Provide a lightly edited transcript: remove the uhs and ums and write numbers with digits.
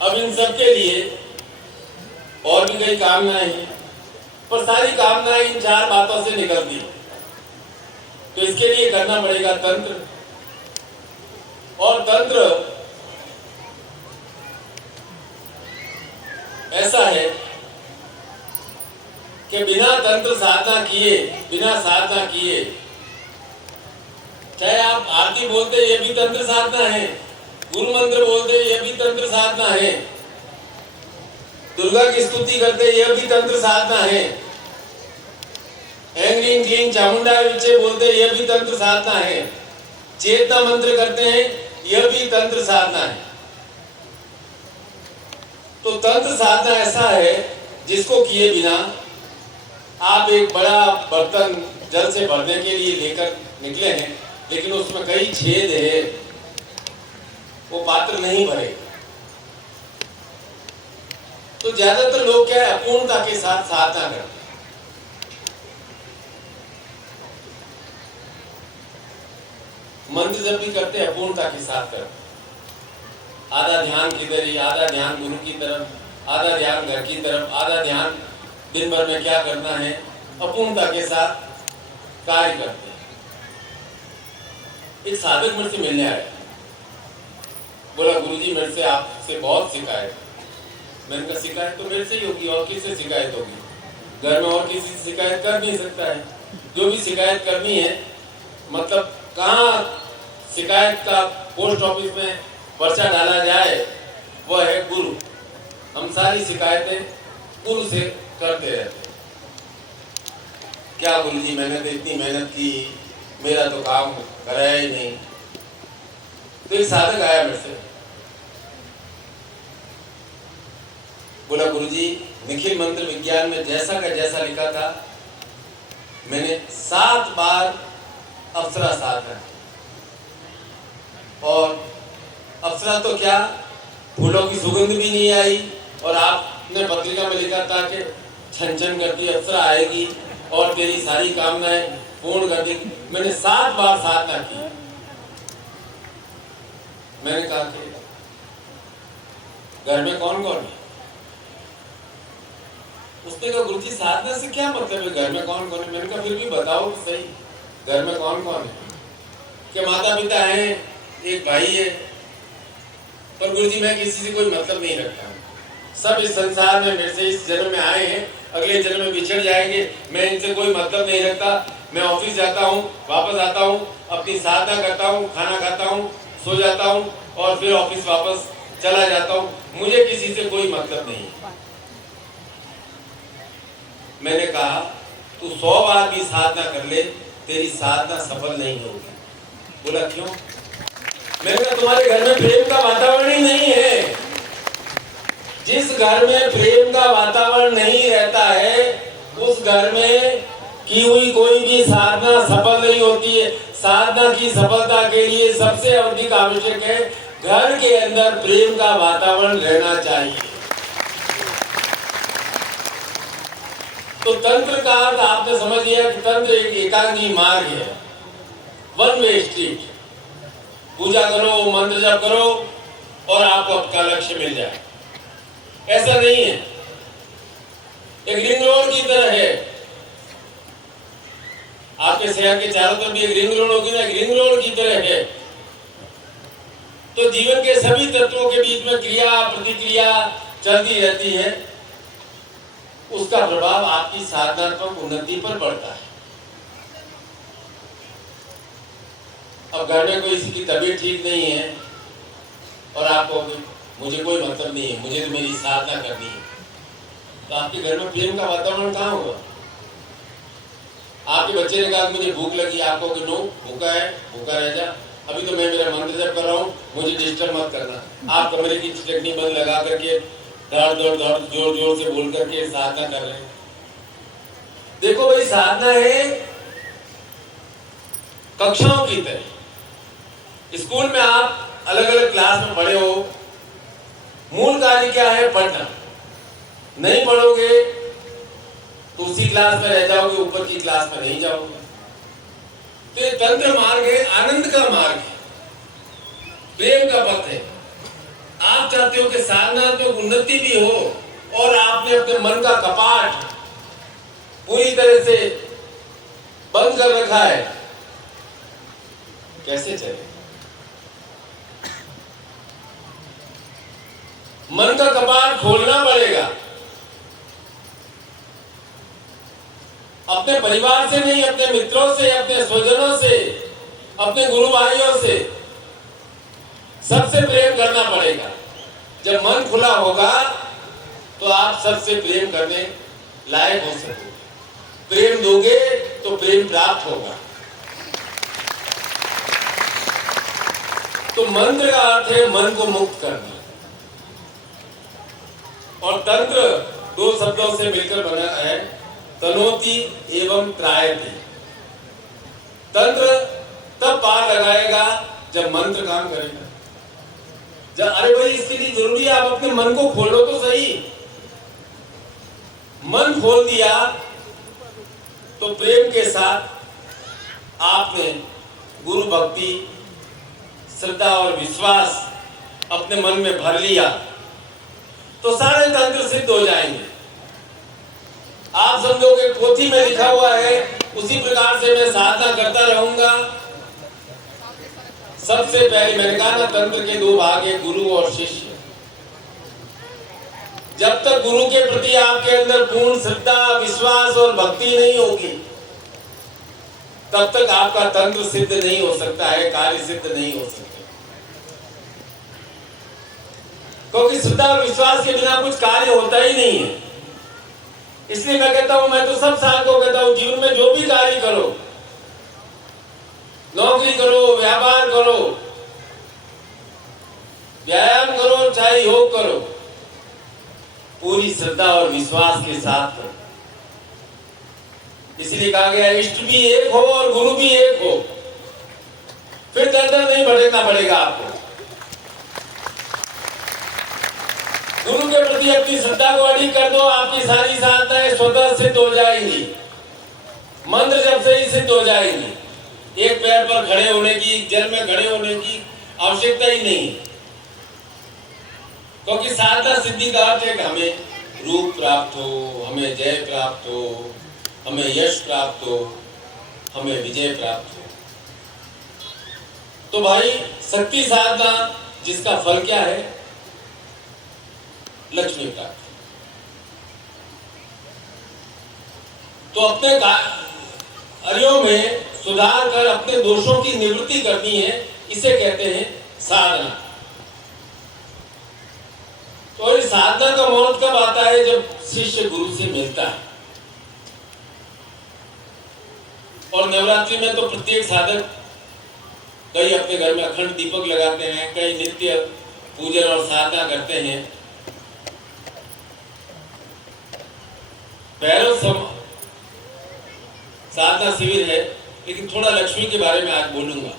अब इन सब के लिए और भी कई कामनाएं हैं, पर सारी कामनाएं इन 4 बातों से निकलती हैं। तो इसके लिए करना पड़ेगा तंत्र, और तंत्र ऐसा है कि बिना तंत्र साधना किए, चाहे आप आरती बोलते ये भी तंत्र साधना है, गुरु मंत्र बोलते ये भी तंत्र साधना है, दुर्गा की स्तुति करते यह भी तंत्र साधना है, ऐं ह्रीं क्लीं चामुंडाय विचे बोलते यह भी तंत्र साधना है, चेतना मंत्र करते हैं यह भी तंत्र साधना है। तो तंत्र साधना ऐसा है जिसको किए बिना आप एक बड़ा बर्तन जल से भरने के लिए लेकर निकले हैं, लेकिन उसमें कई छेद है, वो पात्र नहीं भरेगा। तो ज्यादातर लोग क्या है, अपूर्णता के साथ साधना करते हैं। मंत्र जब भी करते हैं अपूर्णता के साथ करते हैं। आधा ध्यान किधर ही, आधा ध्यान गुरु की तरफ, आधा ध्यान घर की तरफ, आधा ध्यान दिन भर में क्या करना है, अपूर्णता के साथ कार्य करते हैं। एक साधक मेरे से मिलने आया, बोला गुरुजी मेरे से आपसे बहुत शिकायत। मैंने कहा शिकायत तो मेरे से ही होगी, और किससे शिकायत होगी, घर में और किसी से शिकायत कर नहीं सकता है। जो भी शिकायत करनी है, मतलब कहाँ शिकायत का पोस्ट ऑफिस में पर्चा डाला जाए, वह है गुरु। हम सारी शिकायतें गुरु से करते रहते। क्या गुरुजी मैंने तो इतनी मेहनत की, मेरा तो काम कराया ही नहीं। तो एक साधक आया मेरे से, बोला गुरुजी निखिल मंत्र विज्ञान में जैसा का जैसा लिखा था, मैंने 7 बार अप्सरा साधा, और अप्सरा तो क्या, फूलों की सुगंध भी नहीं आई, और आपने पत्रिका में लिखा था कि छन छन करती अप्सरा आएगी और तेरी सारी कामनाएं पूर्ण कर देगी। मैंने 7 बार साधना की। मैंने कहा कि घर में कौन कौन है? उसने कहा गुरुजी साधना से क्या मतलब है, घर में कौन कौन है? मैंने कहा फिर भी बताओ तो सही, घर में कौन कौन है? कि माता पिता हैं, एक भाई है, पर गुरुजी मैं किसी से कोई मतलब नहीं रखता हूँ। सब इस संसार में मेरे से इस जन्म में आए हैं, अगले जन्म में बिछड़ जाएंगे, मैं इनसे कोई मतलब नहीं रखता। मैं ऑफिस जाता हूँ, वापस आता हूँ, अपनी साधना करता हूँ, खाना खाता हूँ, सो जाता हूँ, और फिर ऑफिस वापस चला जाता हूँ। मुझे किसी से कोई मतलब नहीं। मैंने कहा तू 100 बार भी साधना कर ले, तेरी साधना सफल नहीं होगी। बोला क्यों? मैंने कहा तुम्हारे घर में प्रेम का वातावरण ही नहीं है। जिस घर में प्रेम का वातावरण नहीं रहता है, उस घर में की हुई कोई भी साधना सफल नहीं होती है। साधना की सफलता के लिए सबसे अधिक आवश्यक है घर के अंदर प्रेम का वातावरण रहना चाहिए। तो तंत्र का अर्थ आपने समझ लिया कि तंत्र एक एकांगी मार्ग है, वन वे स्ट्रीट। पूजा करो, मंत्र जप करो और आपको आपका लक्ष्य मिल जाए, ऐसा नहीं है। एक रिंग रोड की तरह है, आपके शहर के चारों तरफ भी एक रिंग रोड होगी ना, एक रिंग रोड की तरह है। तो जीवन के सभी तत्वों के बीच में क्रिया प्रतिक्रिया चलती रहती है, उसका प्रभाव आपकी साधनात्मक उन्नति पर पड़ता है। अब घर में कोई किसी की तबीयत ठीक नहीं है और आपको मुझे कोई मतलब नहीं है, मुझे तो मेरी साधना करनी है, तो आपके घर में प्रेम का वातावरण कहाँ होगा? आपके बच्चे ने कहा मुझे भूख लगी, आपको कि नो भूखा है, भूखा रह जा, अभी तो मैं मेरा मंत्र जप कर रहा हूँ, मुझे डिस्टर्ब मत करना। आप कमरे की चटनी बंद लगा करके धड़ धड़ धड़ जोर जोर से बोल करके साधना कर रहे हैं। देखो भाई, साधना है कक्षाओं की तरह। स्कूल में आप अलग अलग क्लास में पढ़े हो, मूल कार्य क्या है? पढ़ना। नहीं पढ़ोगे तो उसी क्लास में रह जाओगे, ऊपर की क्लास में नहीं जाओगे। तो ये तंत्र मार्ग है, आनंद का मार्ग है, प्रेम का पथ है। आप चाहते हो कि साधना में उन्नति भी हो और आपने अपने मन का कपाट पूरी तरह से बंद कर रखा है, कैसे चले? मन का कपाट खोलना पड़ेगा। अपने परिवार से नहीं, अपने मित्रों से, अपने स्वजनों से, अपने गुरु भाइयों से सबसे प्रेम करना पड़ेगा। जब मन खुला होगा तो आप सबसे प्रेम करने लायक हो सकोगे। प्रेम दोगे तो प्रेम प्राप्त होगा। तो मंत्र का अर्थ है मन को मुक्त करना, और तंत्र दो शब्दों से मिलकर बना है, तनोति एवं त्रायति। तंत्र तब पार लगाएगा जब मंत्र काम करेगा। जब अरे भाई इसके लिए जरूरी है आप अपने मन को खोलो तो सही। मन खोल दिया तो प्रेम के साथ आपने गुरु भक्ति, श्रद्धा और विश्वास अपने मन में भर लिया तो सारे तंत्र सिद्ध हो जाएंगे। आप समझोगे पोथी में लिखा हुआ है उसी प्रकार से मैं साधना करता रहूंगा। सबसे पहले मैंने कहा ना, तंत्र के दो भाग है, गुरु और शिष्य। जब तक गुरु के प्रति आपके अंदर पूर्ण श्रद्धा, विश्वास और भक्ति नहीं होगी तब तक आपका तंत्र सिद्ध नहीं हो सकता है, कार्य सिद्ध नहीं हो सकता। क्योंकि श्रद्धा और विश्वास के बिना कुछ कार्य होता ही नहीं है। इसलिए मैं कहता हूं, मैं तो सब साल को कहता हूं, जीवन में जो भी कार्य करो, नौकरी करो, व्यापार करो, व्यायाम करो, चाहे योग करो, पूरी श्रद्धा और विश्वास के साथ करो। इसलिए कहा गया इष्ट भी एक हो और गुरु भी एक हो, फिर दर नहीं भटकना पड़ेगा आपको। गुरु के प्रति अपनी श्रद्धा को अड़ी कर दो, आपकी सारी साधनाएं स्वतः सिद्ध हो जाएंगी। मंत्र जब से ही सिद्ध हो जाएंगी। एक पैर पर खड़े होने की, जल में खड़े होने की आवश्यकता ही नहीं, क्योंकि साधना सिद्धि का अर्थ है कि हमें रूप प्राप्त हो, हमें जय प्राप्त हो, हमें यश प्राप्त हो, हमें विजय प्राप्त हो। तो भाई शक्ति साधना जिसका फल क्या है? लक्ष्मी प्राप्ति। तो अपने कार्यों में सुधार कर अपने दोषों की निवृत्ति करनी है, इसे कहते हैं साधना। तो इस साधना का मुहूर्त कब आता है? जब शिष्य गुरु से मिलता है। और नवरात्रि में तो प्रत्येक साधक कई अपने घर में अखंड दीपक लगाते हैं, कई नित्य पूजन और साधना करते हैं। भैरव साधना शिविर है, लेकिन थोड़ा लक्ष्मी के बारे में आज बोलूंगा।